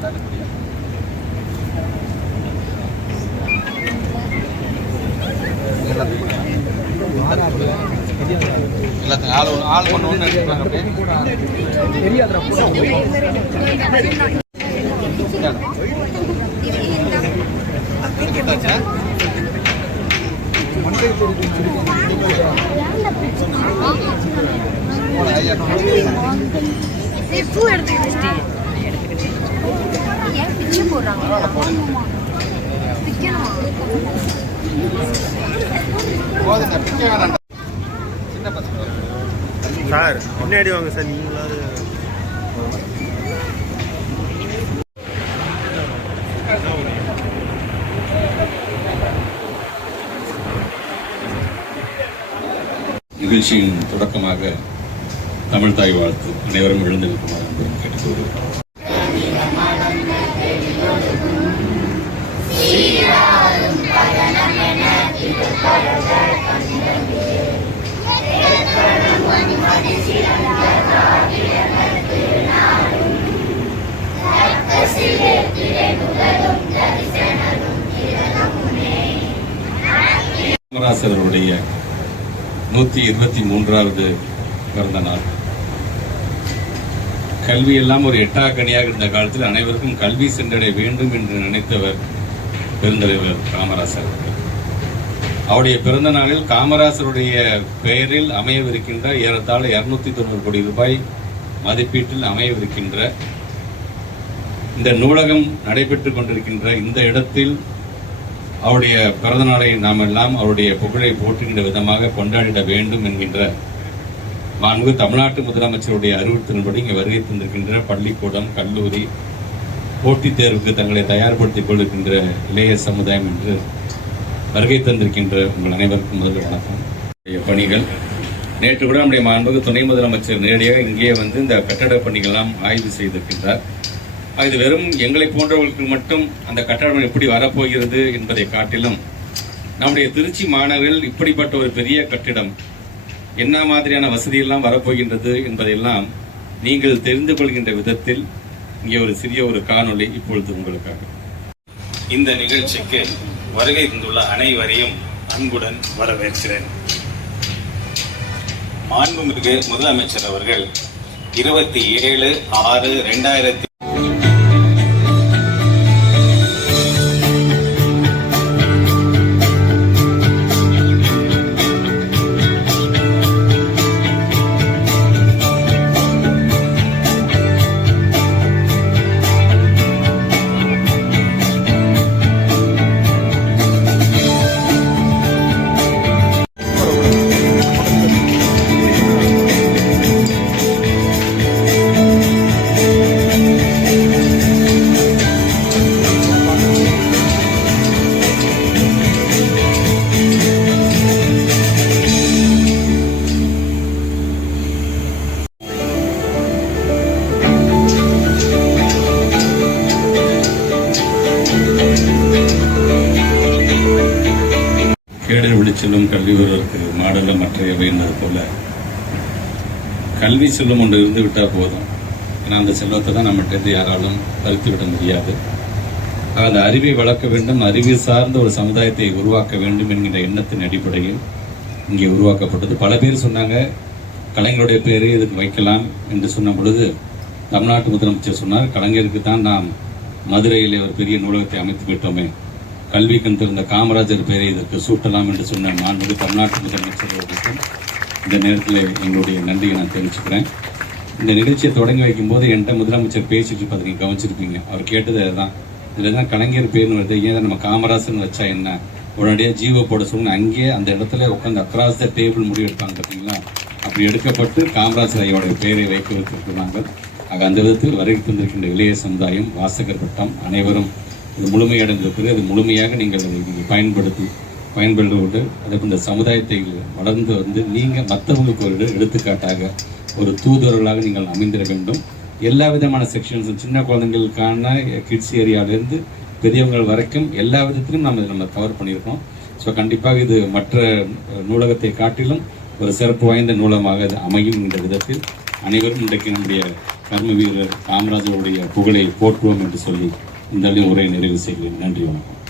எல்லாத்துக்கும் ஆள் ஒன்று ஒன்று எடுத்துக்கிறாங்க. பூ எடுத்துக்கிட்டு ஏன் பிச்சு போடுறாங்க? சார் முன்னாடி வாங்க சார். நீங்களாவது நிகழ்ச்சியின் தொடக்கமாக தமிழ் தாய் வாழ்த்து அனைவரும் எழுந்திருக்குமாறு அன்புடன் கேட்டுக்கொள்கிறேன். காமராசருடைய 123வது பிறந்த நாள். கல்வி எல்லாம் ஒரு எட்டாக்கனியாக இருந்த காலத்தில் அனைவருக்கும் கல்வி சென்றடைய வேண்டும் என்று நினைத்தவர் பெருந்தலைவர் காமராசர். அவருடைய பிறந்த நாளில் காமராசருடைய பெயரில் அமையவிருக்கின்ற ஏறத்தாழ 290 கோடி ரூபாய் மதிப்பீட்டில் அமையவிருக்கின்ற இந்த நூலகம் நடைபெற்றுக் கொண்டிருக்கின்ற இந்த இடத்தில் அவருடைய பிறந்த நாளை நாம் எல்லாம் அவருடைய புகழை போற்றுகின்ற விதமாக கொண்டாடிட வேண்டும் என்கின்ற மாண்பு தமிழ்நாட்டு முதலமைச்சருடைய அறிவுறுத்தலின்படி இங்கே வருகை தந்திருக்கின்ற பள்ளிக்கூடம், கல்லூரி, போட்டித் தேர்வுக்கு தங்களை தயார்படுத்திக் கொள்கின்ற இளைய சமுதாயம் என்று வருகை தந்திருக்கின்ற உங்கள் அனைவருக்கும் முதல் வணக்கம். பணிகள் நேற்று கூட நம்முடைய மாண்புக்கு துணை முதலமைச்சர் நேரடியாக இங்கே வந்து இந்த கட்டட பணிகள்லாம் ஆய்வு செய்திருக்கின்றார். இது வெறும் எங்களை போன்றவர்களுக்கு மட்டும் அந்த கட்டடம் எப்படி வரப்போகிறது என்பதை காட்டிலும் நம்முடைய திருச்சி மாநகரில் இப்படிப்பட்ட ஒரு பெரிய கட்டிடம் என்ன மாதிரியான வசதியெல்லாம் வரப்போகின்றது என்பதையெல்லாம் நீங்கள் தெரிந்து கொள்கின்ற விதத்தில் இங்கே ஒரு சிறிய ஒரு காணொளி இப்பொழுது உங்களுக்காக. இந்த நிகழ்ச்சிக்கு வருகை தந்துள்ள அனைவரையும் அன்புடன் வரவேற்கிறேன். மாண்புமிகு முதலமைச்சர் அவர்கள் 27/6/2000 கேடர் விழிச்செல்லும் கல்வி ஒருவருக்கு மாடல மற்றையவை என்பது போல கல்வி செல்வம் ஒன்று இருந்து விட்டால் போதும். ஏன்னா அந்த செல்வத்தை தான் நம்மகிட்ட யாராலும் பறித்துவிட முடியாது. அந்த அறிவை வளர்க்க வேண்டும், அறிவு சார்ந்த ஒரு சமுதாயத்தை உருவாக்க வேண்டும் என்கின்ற எண்ணத்தின் அடிப்படையில் இங்கே உருவாக்கப்பட்டது. பல பேர் சொன்னாங்க கலைஞருடைய பேரை இதுக்கு வைக்கலாம் என்று சொன்ன பொழுது தமிழ்நாட்டு முதலமைச்சர் சொன்னார், கலைஞருக்கு தான் நாம் மதுரையில் ஒரு பெரிய நூலகத்தை அமைத்து விட்டோமே, கல்வி கண் திறந்த காமராஜர் பெயரை இதற்கு சூட்டலாம் என்று சொன்ன மாண்புமிகு தமிழ்நாட்டு முதலமைச்சர் அவர்களுக்கும் இந்த நேரத்தில் எங்களுடைய நன்றியை நான் தெரிவிச்சுக்கிறேன். இந்த நிகழ்ச்சியை தொடங்கி வைக்கும் போது என்கிட்ட முதலமைச்சர் பேசிட்டு இருப்பதை நீங்கள் கவனிச்சிருப்பீங்க. அவர் கேட்டது அதுதான், இதில் தான் கலைஞர் பேர்னு வருது, ஏன் நம்ம காமராஜர்னு வச்சா என்ன, உடனடியாக ஜீவோ போட சொல்லணும். அங்கேயே அந்த இடத்துல உட்காந்து அக்ராஸ் த டேபிள் முடிவு எடுப்பாங்க பார்த்தீங்களா, அப்படி எடுக்கப்பட்டு காமராஜர் ஐயோடைய பெயரை வைக்க வைத்திருக்கிறாங்க. ஆக அந்த விதத்தில் வருகை தந்திருக்கின்ற இளைய சமுதாயம், வாசகர் வட்டம் அனைவரும் இது முழுமையடைந்திருக்கிறது. அது முழுமையாக நீங்கள் அதை பயன்படுவது அதுக்கு இந்த சமுதாயத்தை வளர்ந்து வந்து நீங்கள் மற்றவங்களுக்கு ஒரு எடுத்துக்காட்டாக ஒரு தூதுவர்களாக நீங்கள் அமைந்திட வேண்டும். எல்லா விதமான செக்ஷன்ஸும் சின்ன குழந்தைங்களுக்கான கிட்ஸ் ஏரியாவிலேருந்து பெரியவங்கள் வரைக்கும் எல்லா விதத்திலும் நம்ம கவர் பண்ணியிருக்கோம். ஸோ கண்டிப்பாக இது மற்ற நூலகத்தை காட்டிலும் ஒரு சிறப்பு வாய்ந்த நூலகமாக அது அமையும் என்ற விதத்தில் அனைவரும் இன்றைக்கு நம்முடைய கர்ம வீரர் காமராஜருடைய புகழை போற்றுவோம் என்று சொல்லி இந்த உரையை நிறைவு செய்கிறேன். நன்றி, வணக்கம்.